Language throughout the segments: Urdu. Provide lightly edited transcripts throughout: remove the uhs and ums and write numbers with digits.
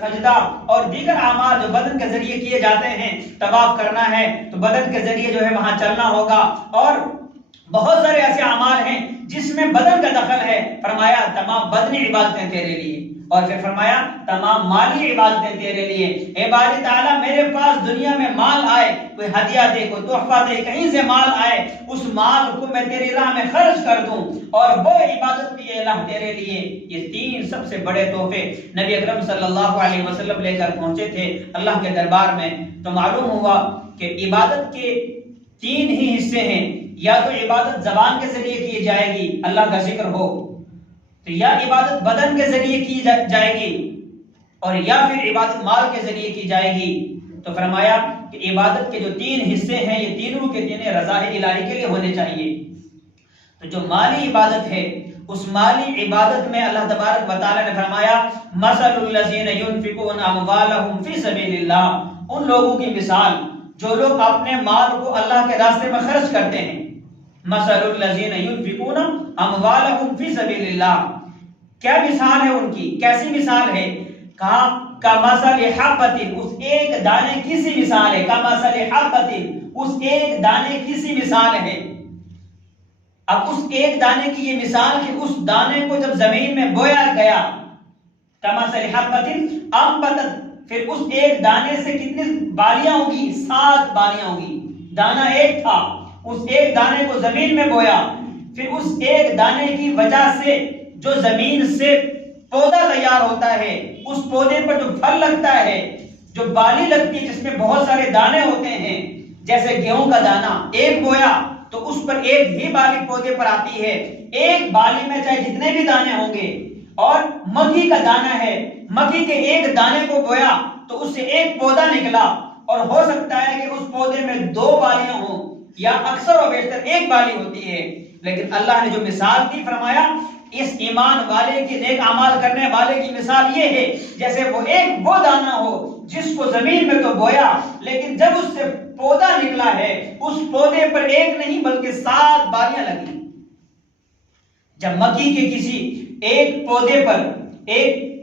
سجدہ اور دیگر اعمال جو بدن کے ذریعے کیے جاتے ہیں، طواف کرنا ہے تو بدن کے ذریعے جو ہے وہاں چلنا ہوگا، اور بہت سارے ایسے اعمال ہیں جس میں بدن کا دخل ہے، فرمایا تمام بدنی عبادتیں تیرے لیے، اور پھر فرمایا تمام مالی عبادتیں تیرے لیے۔ اے باری تعالیٰ میرے پاس دنیا میں مال آئے، کوئی ہدیہ دے، کوئی تحفہ دے، کہیں سے مال آئے، اس مال کو میں تیری راہ میں خرچ کر دوں، اور وہ عبادت بھی ہے اللہ تیرے لیے۔ یہ تین سب سے بڑے تحفے نبی اکرم صلی اللہ علیہ وسلم لے کر پہنچے تھے اللہ کے دربار میں۔ تو معلوم ہوا کہ عبادت کے تین ہی حصے ہیں، یا تو عبادت زبان کے ذریعے کی جائے گی، اللہ کا ذکر ہو، تو یا عبادت بدن کے ذریعے کی جائے گی، اور یا پھر عبادت مال کے ذریعے کی جائے گی۔ تو فرمایا کہ عبادت کے جو تین حصے ہیں یہ تینوں کے تینوں رضا الہی کے لیے ہونے چاہیے۔ تو جو مالی عبادت ہے، اس مالی عبادت میں اللہ تبارک و تعالی نے فرمایا مثل الذین ينفقون اموالهم فی سبیل اللہ، ان لوگوں کی مثال جو لوگ اپنے مال کو اللہ کے راستے میں خرچ کرتے ہیں۔ مثل الذین ينفقون اموالهم فی سبیل اللہ، کیا مثال ہے ان کی، کیسی مثال ہے؟ کہا کمثل حبۃ، اس ایک دانے کی سی مثال ہے، کمثل حبۃ، اس ایک دانے کی سی مثال ہے۔ اب اس ایک دانے کی یہ مثال کہ اس دانے کو جب زمین میں بویا گیا، کمثل حبۃ انبتت، پھر اس ایک دانے سے کتنی بالیاں ہوگی؟ 7 بالیاں ہوگی۔ دانہ ایک تھا، اس ایک دانے کو زمین میں بویا، پھر اس ایک دانے کی وجہ سے جو زمین سے پودا تیار ہوتا ہے، اس پودے پر جو پھل لگتا ہے، جو بالی لگتی ہے جس میں بہت سارے دانے ہوتے ہیں، جیسے گیہوں کا دانہ ایک بویا تو اس پر ایک ہی بالی پودے پر آتی ہے، ایک بالی میں چاہے جتنے بھی دانے ہوں گے۔ اور مکھی کا دانہ ہے، مکھی کے ایک دانے کو بویا تو اس سے ایک پودا نکلا، اور ہو سکتا ہے کہ اس پودے میں 2 بالیاں ہوں، یا اکثر و بیشتر ایک بالی ہوتی ہے، لیکن اللہ نے جو مثال دی فرمایا اس ایمان والے کی، نیک اعمال کرنے والے کی مثال یہ ہے جیسے وہ دانہ ہو جس کو زمین میں تو بویا، لیکن جب اس سے پودا نکلا ہے اس پودے پر ایک نہیں بلکہ 7 بالیاں لگی۔ جب مکھی کے کسی ایک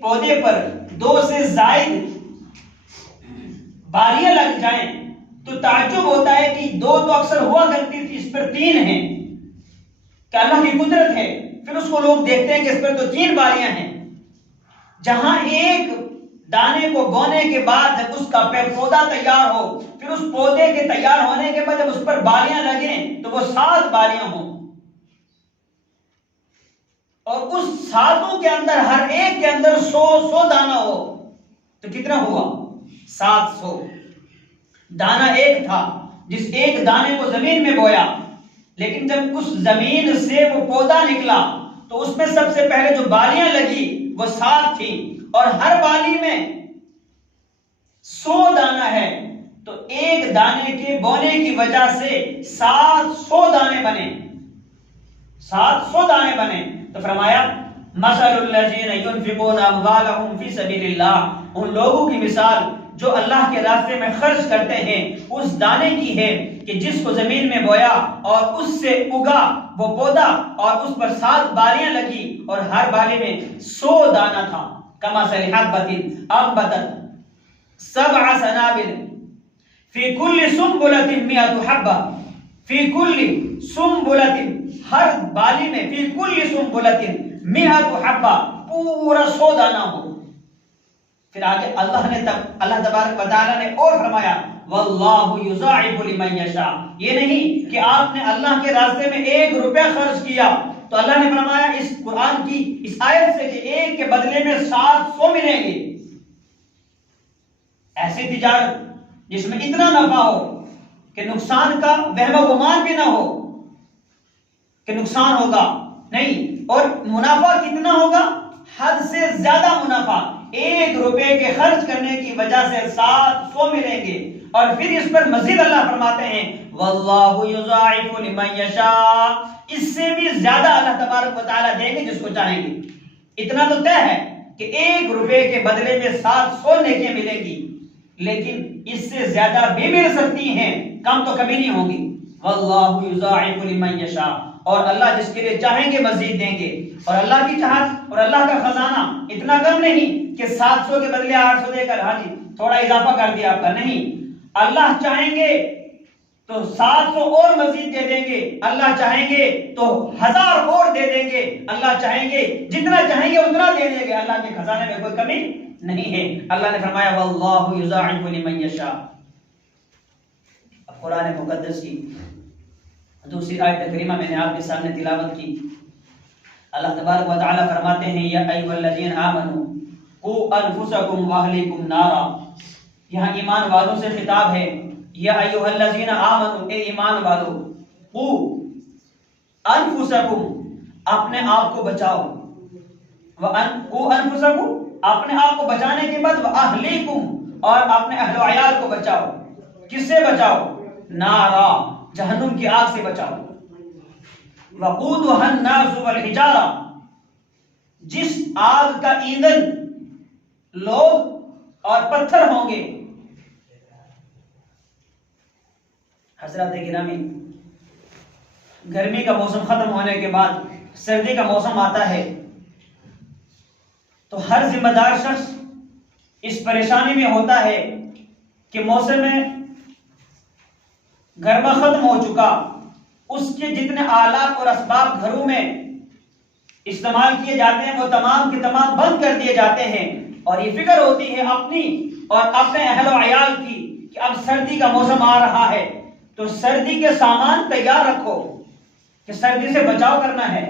پودے پر 2 سے زائد بالیاں لگ جائیں تو تعجب ہوتا ہے کہ 2 تو اکثر ہوا کرتی تھی، اس پر 3 ہیں، کہ اللہ کی قدرت ہے۔ پھر اس کو لوگ دیکھتے ہیں کہ اس پر تو 3 بالیاں ہیں۔ جہاں ایک دانے کو بونے کے بعد جب اس کا پودا تیار ہو، پھر اس پودے کے تیار ہونے کے بعد جب اس پر بالیاں لگیں تو وہ 7 بالیاں ہوں، اور اس 7 کے اندر ہر ایک کے اندر 100 دانہ ہو، تو کتنا ہوا؟ 700۔ دانہ ایک تھا جس ایک دانے کو زمین میں بویا، لیکن جب اس زمین سے وہ پودا نکلا تو اس میں سب سے پہلے جو بالیاں لگی وہ 7 تھی، اور ہر بالی میں 100 دانہ ہے، تو ایک دانے کے بونے کی وجہ سے 700 دانے بنے، 700 دانے بنے۔ تو فرمایا مثل الذین ينفقون اموالهم فی سبیل اللہ، ان لوگوں کی مثال جو اللہ کے راستے میں خرچ کرتے ہیں اس دانے کی ہے کہ جس کو زمین میں بویا اور اس سے اگا وہ پودا، اور اس پر 7 بالیاں لگی اور ہر بالی میں 100 دانہ تھا۔ کمثل حبۃ انبتت 7 سنابل فی کل سنبلۃ 100 حبۃ، فی کل سنبلۃ، ہر بالی میں، فی کل سنبلۃ 100 حبۃ، پورا 100 دانہ ہو۔ پھر آگے اللہ تبارک و تعالی نے اور فرمایا واللہ یضاعف لمن یشاء، یہ نہیں کہ آپ نے اللہ کے راستے میں 1 روپیہ خرچ کیا تو اللہ نے فرمایا اس قرآن کی اس آیت سے کہ 1 کے بدلے میں 700 ملیں گے۔ ایسی تجارت جس میں اتنا نفع ہو کہ نقصان کا وہم و گمان بھی نہ ہو کہ نقصان ہوگا، نہیں، اور منافع کتنا ہوگا؟ حد سے زیادہ منافع، 1 روپے کے خرچ کرنے کی وجہ سے 700 ملیں گے۔ اور پھر اس پر مزید اللہ فرماتے ہیں واللہ یضاعف لمن یشاء، اس سے بھی زیادہ اللہ تبارک و تعالیٰ دیں گے جس کو چاہیں گے۔ اتنا تو طے ہے کہ 1 روپے کے بدلے میں 700 نیکیاں ملیں گی، لیکن اس سے زیادہ بھی مل سکتی ہیں، کم تو کبھی نہیں ہوگی۔ واللہ یضاعف لمن یشاء، اور اللہ جس کے لیے چاہیں گے مزید دیں گے. اور اللہ کی چاہت اور اللہ کا خزانہ اتنا کم نہیں کہ 700 کے بدلے 800 دے کر ہاں جی تھوڑا اضافہ کر دیا آپ کا، نہیں. اللہ چاہیں گے تو 700 اور مزید دے دیں گے، اللہ چاہیں گے تو 1000 اور دے دیں گے، اللہ چاہیں گے جتنا چاہیں گے اتنا دے دیں گے. اللہ کے خزانے میں کوئی کمی نہیں ہے. اللہ نے فرمایا واللہ یضاعف لمن یشاء. اب قرآن مقدس کی دوسری آیت کریمہ میں نے آپ کے سامنے تلاوت کی. اللہ تبارک و تعالی فرماتے ہیں یا ایھا الذین آمنوا قوا انفسکم واہلیکم نارا. یہاں ایمان والوں سے خطاب ہے. یا ایھا الذین آمنوا، اے ایمان والو، قوا انفسکم، اپنے آپ کو بچاؤ، قوا انفسکم، اپنے آپ کو بچانے کے بعد واہلیکم، اور اپنے اہل و عیال کو بچاؤ. کس سے بچاؤ؟ نارا، جہنم کی آگ سے بچاؤ. وقودها الناس والحجارہ، جس آگ کا ایندھن لوگ اور پتھر ہوں گے. حضرات گرامی، گرمی کا موسم ختم ہونے کے بعد سردی کا موسم آتا ہے تو ہر ذمہ دار شخص اس پریشانی میں ہوتا ہے کہ موسم میں گرما ختم ہو چکا، اس کے جتنے آلات اور اسباب گھروں میں استعمال کیے جاتے ہیں وہ تمام کے تمام بند کر دیے جاتے ہیں. اور یہ فکر ہوتی ہے اپنی اور اپنے اہل و عیال کی کہ اب سردی کا موسم آ رہا ہے تو سردی کے سامان تیار رکھو کہ سردی سے بچاؤ کرنا ہے،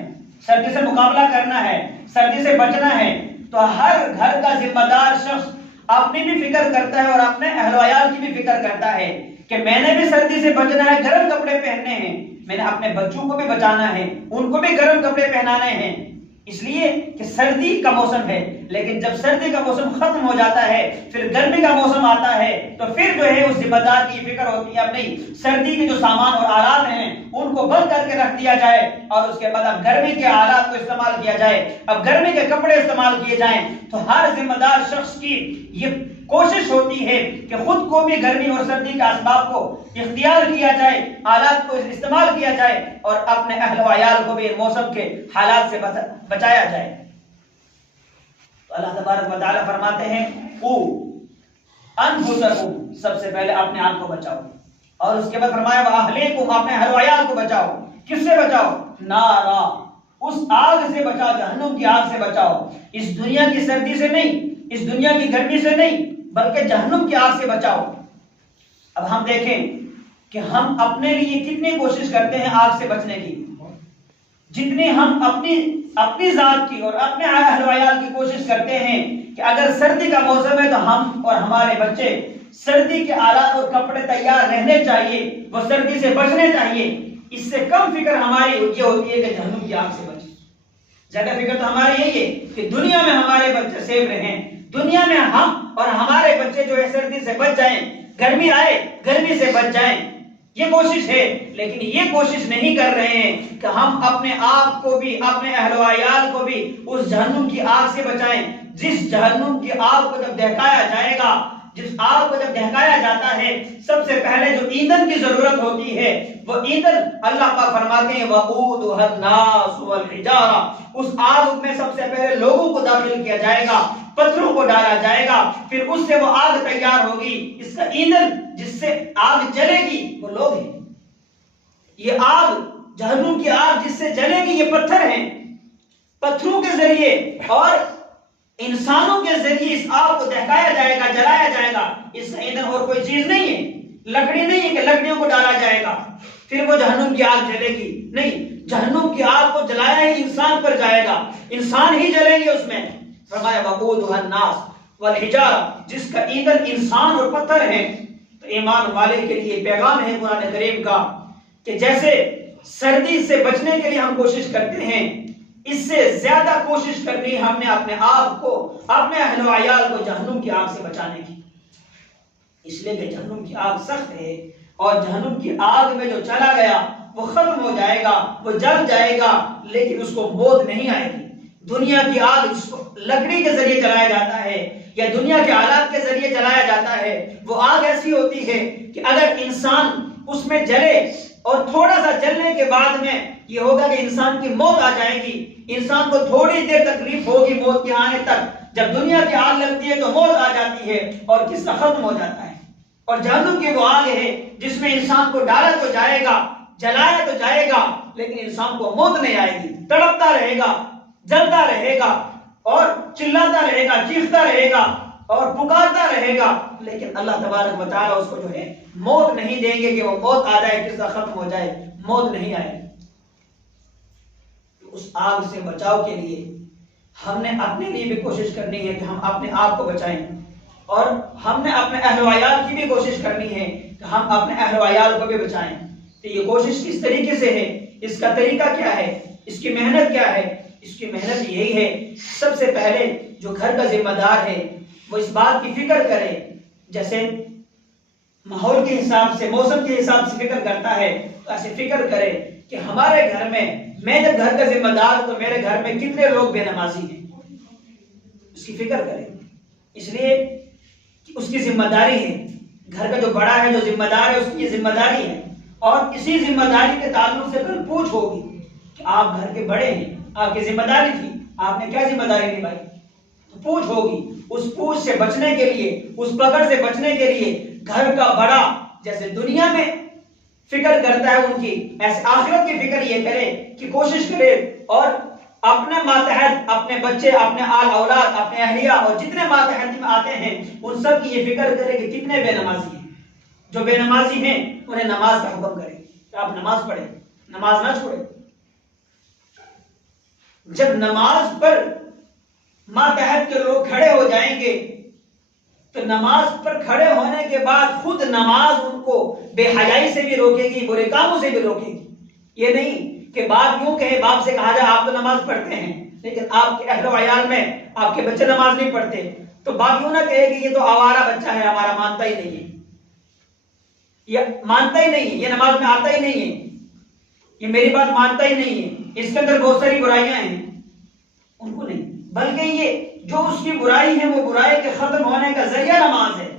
سردی سے مقابلہ کرنا ہے، سردی سے بچنا ہے. تو ہر گھر کا ذمہ دار شخص اپنی بھی فکر کرتا ہے اور اپنے اہل و عیال کی بھی فکر کرتا ہے کہ میں نے بھی سردی سے بچنا ہے، گرم کپڑے پہننے ہیں، میں نے اپنے بچوں کو بھی بچانا ہے، ان کو بھی گرم کپڑے پہنانے ہیں. اس لیے کہ سردی کا موسم ہے. لیکن جب سردی کا موسم ختم ہو جاتا ہے پھر گرمی کا موسم آتا ہے تو پھر جو ہے اس ذمہ دار کی فکر ہوتی ہے اب نہیں، سردی کے جو سامان اور آلات ہیں ان کو بند کر کے رکھ دیا جائے اور اس کے بعد اب گرمی کے آلات کو استعمال کیا جائے، اب گرمی کے کپڑے استعمال کیے جائیں. تو ہر ذمہ دار شخص کی یہ کوشش ہوتی ہے کہ خود کو بھی گرمی اور سردی کے اسباب کو اختیار کیا جائے، آلات کو استعمال کیا جائے اور اپنے اہل و عیال کو بھی موسم کے حالات سے بچایا جائے. تو اللہ تبارک و تعالی فرماتے ہیں قوا انفسکم، سب سے پہلے اپنے آپ کو بچاؤ، اور اس کے بعد فرمایا واہلیکم، اپنے اہل و عیال کو بچاؤ. کس سے بچاؤ؟ نارا، اس آگ سے بچاؤ، جہنم کی آگ سے بچاؤ. اس دنیا کی سردی سے نہیں، اس دنیا کی گرمی سے نہیں، بلکہ جہنم کی آگ سے بچاؤ. اب ہم دیکھیں کہ ہم اپنے لیے کتنی کوشش کرتے ہیں آگ سے بچنے کی. جتنی ہم اپنی ذات کی اور اپنے اہل و عیال کی کوشش کرتے ہیں کہ اگر سردی کا موسم ہے تو ہم اور ہمارے بچے سردی کے آلات اور کپڑے تیار رہنے چاہیے، وہ سردی سے بچنے چاہیے. اس سے کم فکر ہماری یہ ہوتی ہے کہ جہنم کی آگ سے بچیں. زیادہ فکر تو ہماری یہی ہے کہ دنیا میں ہمارے بچے سیف رہیں، دنیا میں ہم اور ہمارے بچے جو ہے سردی سے بچ جائیں، گرمی آئے گرمی سے بچ جائیں. یہ کوشش ہے، لیکن یہ کوشش نہیں کر رہے ہیں کہ ہم اپنے آپ کو بھی اپنے اہل و عیال کو بھی اس جہنم کی آگ سے بچائیں. جس جہنم کی آگ کو جب دہکایا جائے گا، جس آگ کو جب دہکایا جاتا ہے، سب سے پہلے جو ایندھن کی ضرورت ہوتی ہے وہ ایندھن اللہ پاک فرماتے ہیں وقودها الناس والحجارہ، اس آگ میں سب سے پہلے لوگوں کو داخل کیا جائے گا، پتھروں کو ڈالا جائے گا، پھر اس سے وہ آگ تیار ہوگی. اس کا ایندھن جس سے آگ جلے گی وہ لوگ ہیں. یہ آگ جہنم کی آگ جس سے جلے گی یہ پتھر ہیں. پتھروں کے ذریعے اور انسانوں کے ذریعے اس آگ کو دہکایا جائے گا، جلایا جائے گا. اس کا ایندھن اور کوئی چیز نہیں ہے، لکڑی نہیں ہے کہ لکڑیوں کو ڈالا جائے گا پھر وہ جہنم کی آگ جلے گی. نہیں، جہنم کی آگ کو جلایا ہی انسان پر جائے گا، انسان ہی جلیں گے اس میں. فرمایا وقودها الناس والحجارہ، جس کا ایندھن انسان اور پتھر ہے. تو ایمان والے کے لیے پیغام ہے قرآن کریم کا کہ جیسے سردی سے بچنے کے لیے ہم کوشش کرتے ہیں، اس سے زیادہ کوشش کرنی ہم نے اپنے آپ کو، اپنے اہل و عیال کو جہنم کی آگ سے بچانے کی. اس لیے کہ جہنم کی آگ سخت ہے اور جہنم کی آگ میں جو چلا گیا وہ ختم ہو جائے گا، وہ جل جائے گا، لیکن اس کو موت نہیں آئے گی. دنیا کی آگ اس کو لکڑی کے ذریعے جلایا جاتا ہے یا دنیا کے آلات کے ذریعے جلایا جاتا ہے. وہ آگ ایسی ہوتی ہے کہ اگر انسان اس میں جلے اور تھوڑا سا چلنے کے بعد میں یہ ہوگا کہ انسان کی موت آ جائے گی. انسان کو تھوڑی دیر تکلیف ہوگی موت کے آنے تک. جب دنیا کی آگ لگتی ہے تو موت آ جاتی ہے اور قصہ ختم ہو جاتا ہے. اور جہنم کی وہ آگ ہے جس میں انسان کو ڈالا تو جائے گا, جلایا تو جائے گا, لیکن انسان کو موت نہیں آئے گی. تڑپتا رہے گا, جلتا رہے گا اور چلاتا رہے گا, چیختا رہے گا اور پکارتا رہے گا, لیکن اللہ تبارک و تعالیٰ اس کو جو ہے موت نہیں دیں گے کہ وہ موت آ جائے, قصہ ختم ہو جائے. موت نہیں آئے. اس آگ سے بچاؤ کے لیے ہم نے اپنے لیے بھی کوشش کرنی ہے کہ ہم اپنے آپ کو بچائیں, اور ہم نے اپنے اہل و عیال کی بھی کوشش کرنی ہے کہ ہم اپنے اہل و عیال کو بھی بچائیں. تو یہ کوشش کس طریقے سے ہے, اس کا طریقہ کیا ہے, اس کی محنت کیا ہے؟ اس کی محنت یہی ہے, سب سے پہلے جو گھر کا ذمہ دار ہے وہ اس بات کی فکر کرے, جیسے ماحول کے حساب سے, موسم کے حساب سے فکر کرتا ہے, ایسے فکر کرے کہ ہمارے گھر میں جب گھر کا ذمہ دار تو میرے گھر میں کتنے لوگ بے نمازی ہیں, اس کی فکر کرے. اس لیے کہ اس کی ذمہ داری ہے, گھر کا جو بڑا ہے, جو ذمہ دار ہے, اس کی یہ ذمہ داری ہے. اور اسی ذمہ داری کے تعلق سے کل پوچھ ہوگی کہ آپ گھر کے بڑے ہیں, آپ کی ذمہ داری تھی, آپ نے کیا ذمہ داری نبھائی, تو پوچھ ہوگی. اس پوچھ سے بچنے کے لیے, اس پکڑ سے بچنے کے لیے گھر کا بڑا جیسے دنیا میں فکر کرتا ہے ان کی, ایسے آخرت کی فکر یہ کرے کہ کوشش کرے اور اپنے ماتحت, اپنے بچے, اپنے آل اولاد, اپنے اہلیہ اور جتنے ماتحت میں آتے ہیں ان سب کی یہ فکر کرے کہ کتنے بے نمازی ہیں. جو بے نمازی ہیں انہیں نماز کا حکم کرے کہ آپ نماز پڑھیں, نماز نہ چھوڑیں. جب نماز پر ماتحت کے لوگ کھڑے ہو جائیں گے تو نماز پر کھڑے ہونے کے بعد خود نماز ان کو بے حیائی سے بھی روکے گی, برے کاموں سے بھی روکے گی. یہ نہیں کہ باپ یوں کہے, باپ سے کہا جائے آپ تو نماز پڑھتے ہیں لیکن آپ کے اہل و عیال میں آپ کے بچے نماز نہیں پڑھتے, تو باپ یوں نہ کہے کہ یہ تو آوارہ بچہ ہے, ہمارا مانتا ہی نہیں ہے, یہ مانتا ہی نہیں ہے, یہ نماز میں آتا ہی نہیں ہے, یہ میری بات مانتا ہی نہیں ہے, اس کے اندر بہت ساری برائیاں ہیں. ان کو نہیں, بلکہ یہ جو اس کی برائی ہے وہ برائی کے ختم ہونے کا ذریعہ نماز ہے.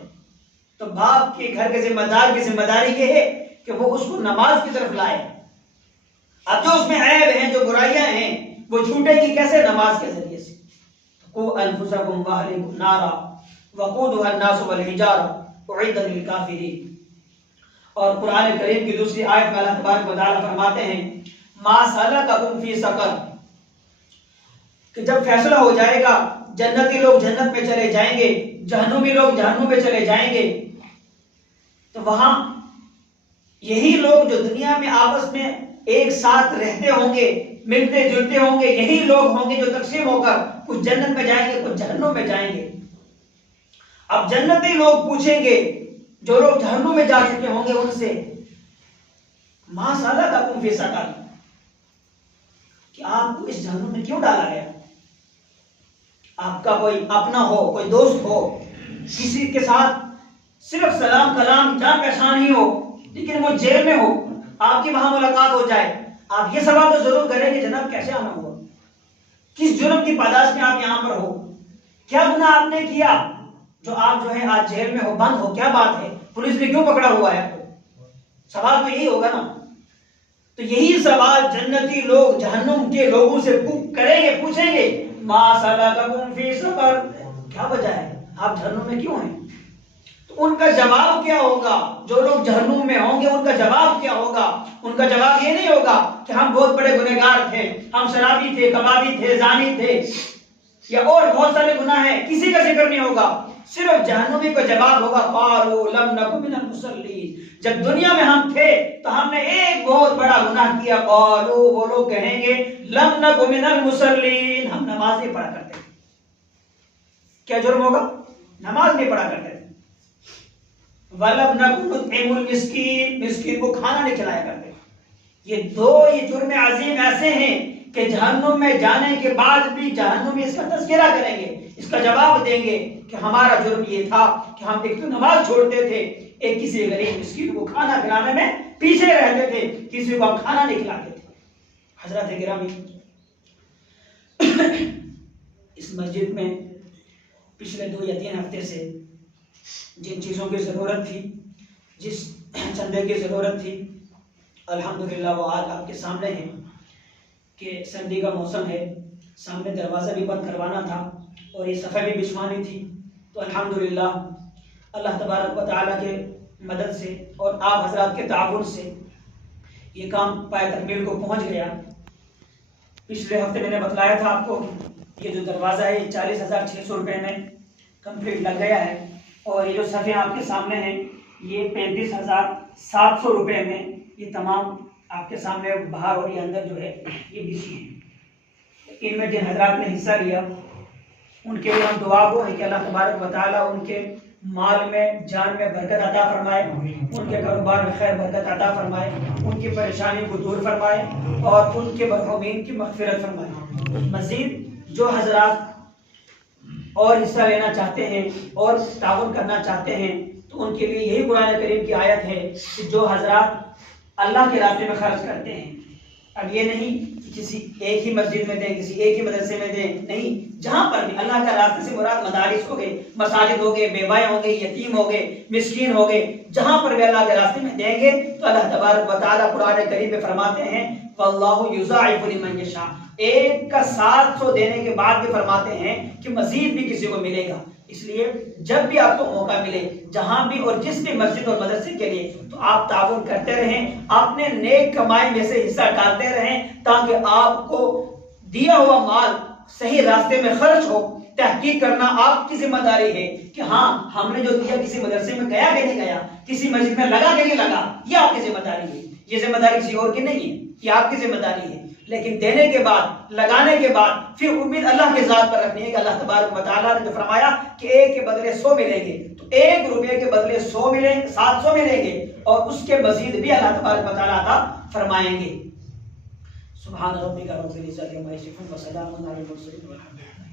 تو باپ کے گھر کے ذمہ دار کی ذمہ داری یہ ہے کہ وہ اس کو نماز کی طرف لائے. اب جو اس میں عیب ہیں, جو برائیاں ہیں, وہ چھوٹے گی کیسے؟ نماز کے ذریعے سے. قوا انفسکم واہلیکم نارا وقودها الناس والحجارہ اعدت للکافرین. اور قرآن کریم کی دوسری آیت میں اللہ تبارک و تعالیٰ فرماتے ہیں ما سلککم فی سقر, کہ جب فیصلہ ہو جائے گا جنتی لوگ جنت میں چلے جائیں گے, جہنمی لوگ جہنم میں چلے جائیں گے, تو وہاں یہی لوگ جو دنیا میں آپس میں ایک ساتھ رہتے ہوں گے, ملتے جلتے ہوں گے, یہی لوگ ہوں گے جو تقسیم ہو کر کچھ جنت میں جائیں گے, کچھ جہنم میں جائیں گے. اب جنتی لوگ پوچھیں گے جو لوگ جہنم میں جا چکے ہوں گے ان سے ما سلککم فی سقر, کہ آپ کو اس جہنم میں کیوں ڈالا گیا؟ آپ کا کوئی اپنا ہو, کوئی دوست ہو, کسی کے ساتھ صرف سلام کلام جان پہچان ہی ہو, لیکن وہ جیل میں ہو, آپ کی وہاں ملاقات ہو جائے, آپ یہ سوال تو ضرور کریں کہ جناب کیسے آنا ہوا, کس جرم کی پاداش میں آپ یہاں پر ہو, کیا گناہ آپ نے کیا جو آپ جو ہے آج جیل میں ہو, بند ہو, کیا بات ہے, پولیس نے کیوں پکڑا ہوا ہے؟ سوال تو یہی ہوگا نا. تو یہی سوال جنتی لوگ جہنم کے لوگوں سے کریں گے, پوچھیں گے ما سلککم فی سقر, کیا وجہ ہے, آپ جہنم میں کیوں ہیں؟ تو ان کا جواب کیا ہوگا؟ جو لوگ جہنم میں ہوں گے ان کا جواب کیا ہوگا؟ ان کا جواب یہ نہیں ہوگا کہ ہم بہت بڑے گنہگار تھے, ہم شرابی تھے, کبابی تھے, زانی تھے, یا اور بہت سارے گناہ ہیں, کسی کا ذکر نہیں ہوگا. صرف جہنمی کا جواب ہوگا قالوا لم نک من المصلین, جب دنیا میں ہم تھے تو ہم نے ایک بہت بڑا گناہ کیا. قالوا, وہ لوگ کہیں گے لم نک من المصلین, ہم نماز نہیں پڑھا کرتے. کیا جرم ہوگا؟ نماز نہیں پڑھا کرتے. ولم نک نطعم المسکین, مسکین کو کھانا نہیں کھلایا کرتے. یہ جرم عظیم ایسے ہیں کہ جہنم میں جانے کے بعد بھی جہنم میں اس کا تذکرہ کریں گے, اس کا جواب دیں گے کہ ہمارا جرم یہ تھا کہ ہم ایک تو نماز چھوڑتے تھے, ایک کسی غریب مسکین کو کھانا کھلانے میں پیچھے رہتے تھے, کسی کو ہم کھانا نہیں کھلاتے تھے. حضرات گرامی, اس مسجد میں پچھلے 2 یا 3 ہفتے سے جن چیزوں کی ضرورت تھی, جس چندے کی ضرورت تھی, الحمدللہ وہ آج آپ کے سامنے ہیں کہ سردی کا موسم ہے، سامنے دروازہ بھی بند کروانا تھا اور یہ صفحہ بھی بچھوانی تھی، تو الحمدللہ اللہ تبارک و تعالیٰ کے مدد سے اور آپ حضرات کے تعاون سے یہ کام پائے تکمیل کو پہنچ گیا۔ پچھلے ہفتے میں نے بتلایا تھا آپ کو یہ جو دروازہ ہے یہ 40,600 روپے میں کمپلیٹ لگ گیا ہے، اور یہ جو صفحے آپ کے سامنے ہیں یہ 35,700 روپے میں یہ تمام آپ کے سامنے باہر اور یہ اندر جو ہے یہ بچھی ہیں۔ ان میں جن حضرات نے حصہ لیا ان کے لیے ہم دعا گو ہے کہ اللہ تبارک و تعالیٰ ان کے مال میں جان میں برکت عطا فرمائے، ان کے کاروبار میں خیر برکت عطا فرمائے، ان کی پریشانی کو دور فرمائے اور ان کے مرحومین کی مغفرت فرمائے۔ مزید جو حضرات اور حصہ لینا چاہتے ہیں اور تعاون کرنا چاہتے ہیں تو ان کے لیے یہی قرآن کریم کی آیت ہے کہ جو حضرات اللہ کے راستے میں خرچ کرتے ہیں، اب یہ نہیں کہ کسی ایک ہی مسجد میں دیں، کسی ایک ہی مدرسے میں دیں، نہیں، جہاں پر بھی اللہ کا راستے سے مراد مدارس ہو گئے، مساجد ہو گئے، بیوائیں ہو گئی، یتیم ہو گئے، مسکین ہو گئے، جہاں پر بھی اللہ کے راستے میں دیں گے تو اللہ تبارک و تعالیٰ قرآن کریم میں فرماتے ہیں وَاللَّهُ يُضَاعِفُ لِمَن يَشَاءُ، ایک کا 700 دینے کے بعد بھی فرماتے ہیں کہ مزید بھی کسی کو ملے گا۔ اس لیے جب بھی آپ کو موقع ملے، جہاں بھی اور جس بھی مسجد اور مدرسے کے لیے، تو آپ تعاون کرتے رہیں، اپنے نیک کمائی میں سے حصہ ڈالتے رہیں تاکہ آپ کو دیا ہوا مال صحیح راستے میں خرچ ہو۔ تحقیق کرنا آپ کی ذمہ داری ہے کہ ہاں ہم نے جو دیا کسی مدرسے میں گیا کہ نہیں گیا، کسی مسجد میں لگا کہ نہیں لگا، یہ آپ کی ذمہ داری ہے، یہ ذمہ داری کسی اور کی نہیں ہے، یہ آپ کی ذمہ داری ہے۔ لیکن دینے کے بعد، لگانے کے بعد پھر امید اللہ کے ذات پر رکھنی ہے کہ اللہ تبارک و تعالیٰ نے جو فرمایا کہ ایک کے بدلے 100 ملیں گے، تو 1 روپے کے بدلے 100 ملیں، 700 ملیں گے اور اس کے مزید بھی اللہ تبارک و تعالیٰ عطا فرمائیں گے۔ سبحان ربک رب العزت عما یصفون وسلام علی المرسلین والحمد للہ۔